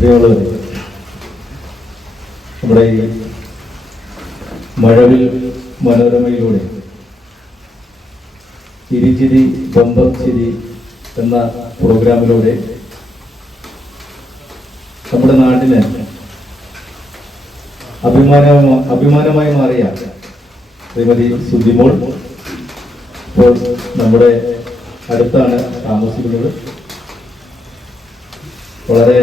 പ്രിയമുള്ളവരെ നമ്മുടെ ഈ മഴവിൽ മനോരമയിലൂടെ ചിരിചിരി ബമ്പർ ചിരി എന്ന പ്രോഗ്രാമിലൂടെ നമ്മുടെ നാടിന് അഭിമാന അഭിമാനമായി മാറിയ ശ്രീമതി സുധിമോൾ ഇപ്പോൾ നമ്മുടെ അടുത്താണ് താമസിക്കുന്നത്. വളരെ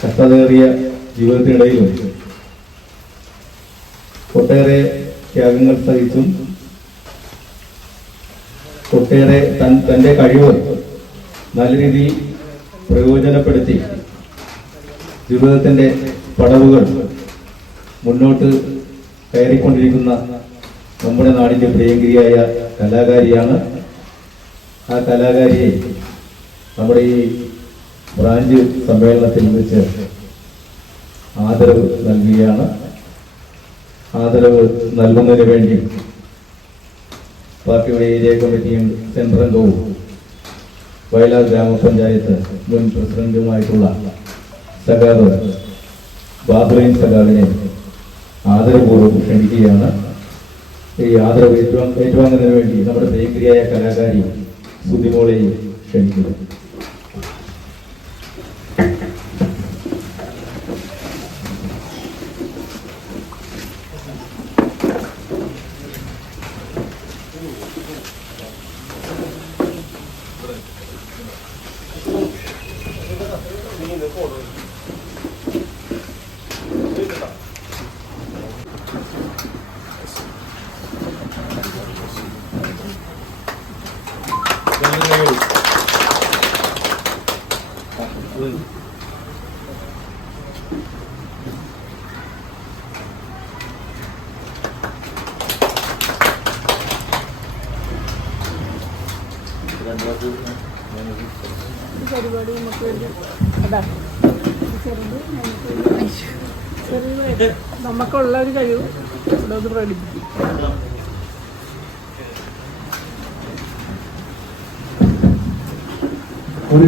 കഷ്ടതയേറിയ ജീവിതത്തിനിടയിലും ഒട്ടേറെ ത്യാഗങ്ങൾ സഹിച്ചും ഒട്ടേറെ തൻ തന്റെ കഴിവ് നല്ല രീതിയിൽ പ്രയോജനപ്പെടുത്തി ജീവിതത്തിന്റെ പടവുകൾ മുന്നോട്ട് കയറിക്കൊണ്ടിരിക്കുന്ന നമ്മുടെ നാടിന്റെ പ്രിയങ്കരിയായ കലാകാരിയാണ്. ആ കലാകാരിയെ നമ്മുടെ ഈ ബ്രാഞ്ച് സമ്മേളനത്തിൽ വെച്ച് ആദരവ് നൽകുകയാണ്. ആദരവ് നൽകുന്നതിന് വേണ്ടി പാർട്ടിയുടെ ഏരിയ കമ്മിറ്റിയും സെൻട്രൽ അംഗവും വയലാർ ഗ്രാമപഞ്ചായത്ത് മുൻ പ്രസിഡന്റുമായിട്ടുള്ള സഖാവ് ബാബുലൈൻ സഖാവിനെ ആദരപൂർവം ക്ഷണിക്കുകയാണ്. ഈ ആദരവ് ഏറ്റുവാ- ഏറ്റുവാങ്ങുന്നതിന് വേണ്ടി നമ്മുടെ പ്രിയങ്കരിയായ കലാകാരി സുതിമോളെയും ക്ഷണിക്കുന്നു. പരിപാടി നമുക്ക് അതാ നമുക്കുള്ള ഒരു കഴിവ് ഇവിടെ ഒന്ന് പ്രകടിപ്പിക്കും ഒരു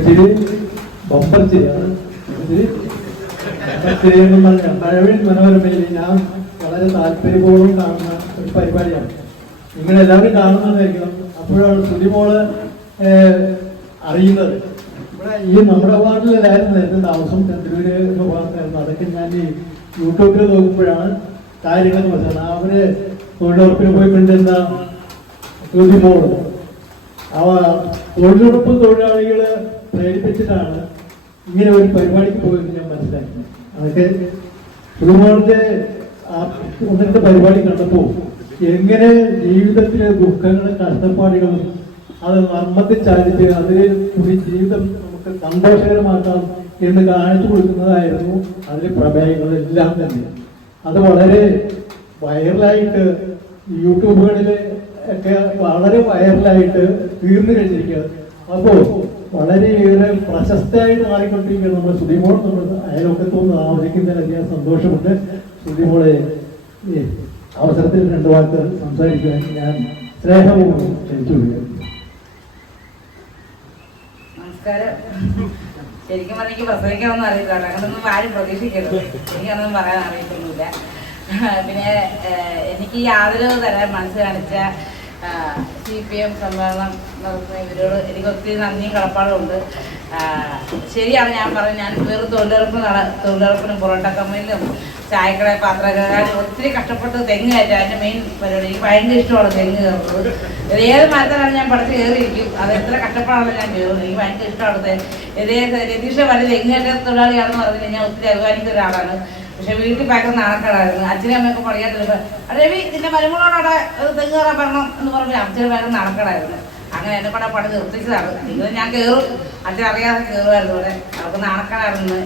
ചിരി ബമ്പർ ചിരിയാണ് ഒരു ചിരി ബമ്പർ ചിരി എന്ന് പറഞ്ഞാൽ മഴവിൽ മനോരമയിൽ ഞാൻ വളരെ താല്പര്യപൂർവം കാണുന്ന ഒരു പരിപാടിയാണ്. നിങ്ങളെല്ലാവരും കാണുന്നതായിരിക്കണം. അപ്പോഴാണ് സുതിമോൾ അറിയുന്നത്. ഇവിടെ ഈ നമ്മുടെ വാർഡിലായിരുന്നു നേരത്തെ താമസം ചന്ദ്രൂര് എന്ന ഭാഗത്തായിരുന്നു. അതൊക്കെ ഞാൻ ഈ യൂട്യൂബിൽ നോക്കുമ്പോഴാണ് കാര്യങ്ങൾ മനസ്സിലായത് അവർ തൊഴിലുറപ്പിന് പോയിട്ടുണ്ടെന്ന സുതിമോൾ അവ തൊഴിലുറപ്പ് തൊഴിലാളികളെ പ്രേരിപ്പിച്ചിട്ടാണ് ഇങ്ങനെ ഒരു പരിപാടിക്ക് പോയെന്ന് ഞാൻ മനസ്സിലാക്കി അതൊക്കെ ഒന്നിന്റെ പരിപാടി കണ്ടപ്പോൾ എങ്ങനെ ജീവിതത്തിലെ ദുഃഖങ്ങളും കഷ്ടപ്പാടുകളും അത് നർമ്മത്തിൽ ചാലിച്ച് അതിൽ കൂടി ജീവിതം നമുക്ക് സന്തോഷകരമാക്കാം എന്ന് കാണിച്ചു കൊടുക്കുന്നതായിരുന്നു അതിലെ പ്രമേയങ്ങളെല്ലാം തന്നെ. അത് വളരെ വൈറലായിട്ട് യൂട്യൂബുകളിൽ ഒക്കെ വളരെ വൈറലായിട്ട് തീർന്നു കഴിഞ്ഞിരിക്കുക അപ്പോ വളരെയേറെ പ്രശസ്തയായിട്ട് മാറിക്കൊണ്ടിരിക്കുകയാണ് നമ്മുടെ സുധിമോൾ നമ്മുടെ അയൽവക്കത്തുനിന്ന് താമസിക്കുന്നതിൽ അധികം സന്തോഷമുണ്ട്. സുധിമോളെ അവസരത്തിൽ രണ്ടു വാക്ക് സംസാരിക്കാൻ ഞാൻ സ്നേഹപൂർവം ക്ഷണിച്ചു ശരിക്കും പറഞ്ഞാൽ എനിക്ക് പ്രസവിക്കാനൊന്നും അറിയില്ല. അങ്ങനൊന്നും ആരും പ്രതീക്ഷിക്കരുത്. എനിക്കതൊന്നും പറയാൻ അറിയത്തൊന്നുമില്ല. പിന്നെ എനിക്ക് യാതൊരു തരം മനസ്സ് കാണിച്ച സി പി എം സമ്മേളനം നടത്തുന്ന ഇവരോട് എനിക്ക് ഒത്തിരി നന്ദിയും കടപ്പാടുമുണ്ട്. ശരിയാണ് ഞാൻ പറഞ്ഞത്. ഞാൻ വെറും തൊഴിലുറപ്പ് നട തൊഴിലുറപ്പിനും പൊറോട്ട കമ്പനിയിലും ചായക്കട പാത്രക്കാരും ഒത്തിരി കഷ്ടപ്പെട്ട് തെങ്ങ് കയറ്റാൻ എന്റെ മെയിൻ പരിപാടി. എനിക്ക് ഭയങ്കര ഇഷ്ടമാണ് തെങ്ങ് കയറുന്നത്. ഏത് മരത്തിലാണ് ഞാൻ പഠിച്ച് കയറിയിരിക്കും അത് എത്ര കഷ്ടപ്പാടാണ് ഞാൻ കയറുന്നത്. എനിക്ക് ഭയങ്കര ഇഷ്ടമാണ് തെ- ഇതേ രതീഷ വരെ തെങ്ങ് കയറ്റ തൊഴിലാളിയാണെന്ന് പറഞ്ഞില്ല? ഞാൻ ഒത്തിരി അഭിമാനിക്കുന്ന ഒരാളാണ്. പക്ഷെ വീട്ടിൽ ഭയങ്കര നാണക്കേടായിരുന്നു. അച്ഛനും അമ്മയൊക്കെ പറയാത്തില്ല രവി നിന്റെ ഒരു തെങ്ങ് കയറാൻ പറഞ്ഞു എന്ന് പറഞ്ഞാൽ അച്ഛന് ഭയങ്കര നാണക്കേടായിരുന്നു. അങ്ങനെ എന്നെ കൂടെ പണി നിർത്തിച്ചതാണ്. നിങ്ങൾ ഞാൻ കയറും അച്ഛൻ അറിയാതെ കയറുമായിരുന്നു ഇവിടെ. അവർക്ക് നാണക്കേടായിരുന്നു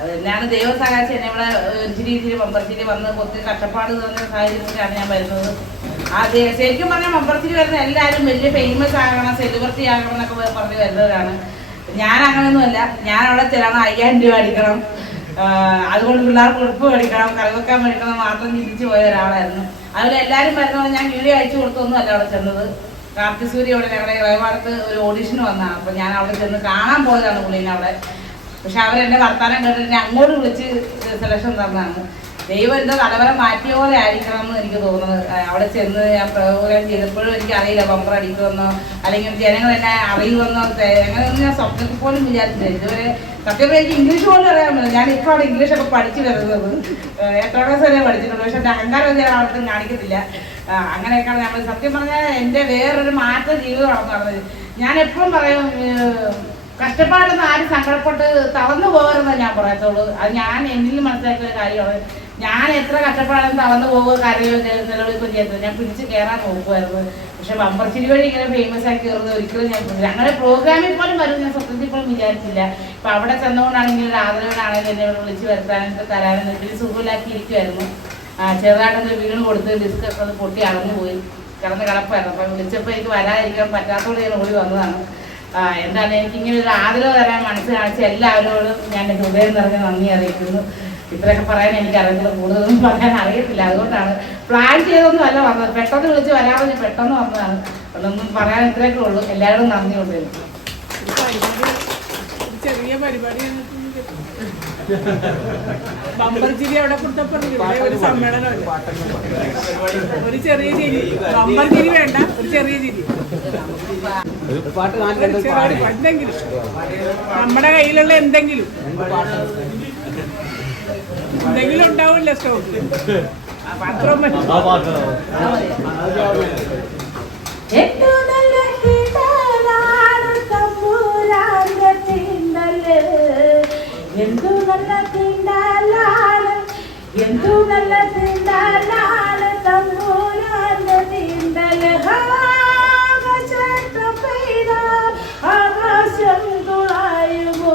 തന്നെയാണ് ദൈവം സഹായിച്ച് എന്നെ ഇവിടെ ഇച്ചിരി ഇച്ചിരി മമ്പർച്ചിരി വന്ന് ഒത്തിരി കഷ്ടപ്പാട് തന്ന സാഹചര്യത്തിലാണ് ഞാൻ വരുന്നത്. ആ ശരിക്കും പറഞ്ഞാൽ മമ്പർച്ചിരി വരുന്ന എല്ലാവരും വലിയ ഫേമസ് ആകണം സെലിബ്രിറ്റി ആകണം എന്നൊക്കെ പറഞ്ഞ് വരുന്നവരാണ്. ഞാൻ അങ്ങനെയൊന്നുമല്ല. ഞാൻ അവിടെ ചെല്ലണം അയ്യായിരം രൂപ അടിക്കണം. അതുകൊണ്ട് പിള്ളേർക്ക് ഉടുപ്പ് മേടിക്കണം കറി വെക്കാൻ മേടിക്കണം മാത്രം ചിന്തിച്ച് പോയ ഒരാളായിരുന്നു. അതുപോലെ എല്ലാവരും വരുന്നത് ഞാൻ വീഡിയോ അയച്ചു കൊടുത്തൊന്നും അല്ല അവിടെ ചെന്നത്. കാർത്തി സൂര്യ അവിടെ ഞങ്ങളുടെ ഇളയവാടത്ത് ഒരു ഓഡിഷന് വന്നതാണ് അപ്പൊ ഞാൻ അവിടെ ചെന്ന് കാണാൻ പോയതാണ് പുള്ളിനെ അവിടെ. പക്ഷെ അവരെന്നെ വർത്താനം കേട്ടിട്ട് എന്നെ അങ്ങോട്ട് വിളിച്ച് സെലക്ഷൻ തന്നതാണ്. ദൈവം എന്തോ കലവരം മാറ്റിയ പോലെ ആയിരിക്കണം എന്ന് എനിക്ക് തോന്നുന്നത്. അവിടെ ചെന്ന് ഞാൻ പ്രോഗ്രാം ചെയ്തപ്പോഴും എനിക്ക് അറിയില്ല ബമ്പർ അടിക്കുമെന്നോ അല്ലെങ്കിൽ ജനങ്ങൾ എന്നെ അറിയുമെന്നോ അങ്ങനെയൊന്നും ഞാൻ സ്വപ്നത്തിൽ പോലും വിചാരിച്ചില്ല. ഇതുവരെ സത്യം പറഞ്ഞാൽ എനിക്ക് ഇംഗ്ലീഷ് പോലും അറിയാൻ പറ്റില്ല. ഞാൻ ഇപ്പോൾ അവിടെ ഇംഗ്ലീഷൊക്കെ പഠിച്ചു വരുന്നത്. എത്ര ദിവസം വരെ പഠിച്ചിട്ടുണ്ട് പക്ഷെ എന്റെ അഹങ്കാരം ഞാൻ അവിടുത്തെ കാണിക്കത്തില്ല. അങ്ങനെയൊക്കെയാണ് നമ്മൾ സത്യം പറഞ്ഞാൽ എന്റെ വേറൊരു മാറ്റ ജീവിതമാണ് നടന്നത് ഞാൻ എപ്പോഴും പറയും കഷ്ടപ്പാടൊന്നും ആരും സങ്കടപ്പെട്ട് തളർന്നു പോകരുതെന്ന് ഞാൻ പറയത്തുള്ളൂ. അത് ഞാൻ എന്നിൽ മനസ്സിലാക്കിയ കാര്യമാണ്. ഞാൻ എത്ര കഷ്ടപ്പാടും തളർന്നു പോകുക കരയോ നിലവിളിക്കുകയോ ചെയ്തത് ഞാൻ പിടിച്ച് കയറാൻ നോക്കുമായിരുന്നു പക്ഷെ ബമ്പർച്ചിരി വഴി ഇങ്ങനെ ഫേമസ് ആക്കി കയറുന്നത് ഒരിക്കലും ഞാൻ ഞങ്ങളുടെ പ്രോഗ്രാമിൽ പോലും വരും ഞാൻ സ്വപ്നത്തിൽ പോലും വിചാരിച്ചില്ല. ഇപ്പൊ അവിടെ ചെന്നുകൊണ്ടാണെങ്കിൽ ഒരു ആദരവിനാണെങ്കിലും എന്നെ വിളിച്ച് വരുത്താനും തരാനും ഇതിൽ സുഖമില്ലാക്കി ഇരിക്കുമായിരുന്നു ആ, ചെറുതായിട്ടൊന്ന് വീണ് കൊടുത്ത് ഡിസ്ക് ഒക്കെ ഒന്ന് പൊട്ടി അളഞ്ഞു പോയി. കിടന്ന് കിടപ്പായിരുന്നു. അപ്പം വിളിച്ചപ്പോൾ എനിക്ക് വരാതിരിക്കാൻ പറ്റാത്തതുകൊണ്ട് ഞാൻ ഓടി വന്നതാണ്. എന്താണ്? എനിക്ക് ഇങ്ങനെ ഒരു ആദരവ് തരാൻ മനസ്സ് കാണിച്ച എല്ലാവരോടും ഞാൻ ഹൃദയം നിറഞ്ഞ നന്ദി അറിയിക്കുന്നു. ഇത്രയൊക്കെ പറയാൻ എനിക്ക് അറിയത്തില്ല കൂടുതലൊന്നും പറയാൻ അറിയത്തില്ല. അതുകൊണ്ടാണ് പ്ലാൻ ചെയ്തൊന്നും അല്ല വന്നത്. പെട്ടെന്ന് വിളിച്ച് വരാമെന്ന് പെട്ടെന്ന് വന്നതാണ്. അതൊന്നും പറയാൻ ഇത്രയൊക്കെ ഉള്ളൂ. എല്ലാവരും നന്ദി ഉണ്ട് എനിക്ക് ചെറിയ പരിപാടി ബമ്പർ ചിരി അവിടെ കൊടുത്തപ്പോ ഒരു ഒരു ചെറിയ ചിരി. ബമ്പർ ചിരി വേണ്ട. ഒരു ചെറിയ ചിരി. എന്തെങ്കിലും. നമ്മുടെ കയ്യിലുള്ള എന്തെങ്കിലും. എന്തെങ്കിലും ഉണ്ടാവില്ല സ്റ്റോക്ക് ആകാശം തുളയുമോ?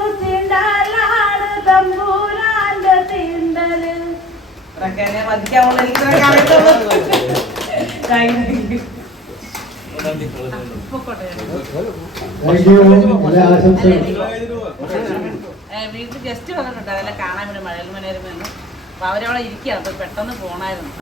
ഇതൊക്കെ എന്നെ അറിയത്തുള്ളൂ. താങ്ക് യു വീട്ടിൽ ഗസ്റ്റ് വന്നിട്ടുണ്ട്. അതെല്ലാം കാണാൻ വേണ്ടി മഴയിൽ മനോരമ അപ്പൊ അവരവിടെ ഇരിക്കുകയാണ്. അപ്പൊ പെട്ടെന്ന് പോണായിരുന്നു.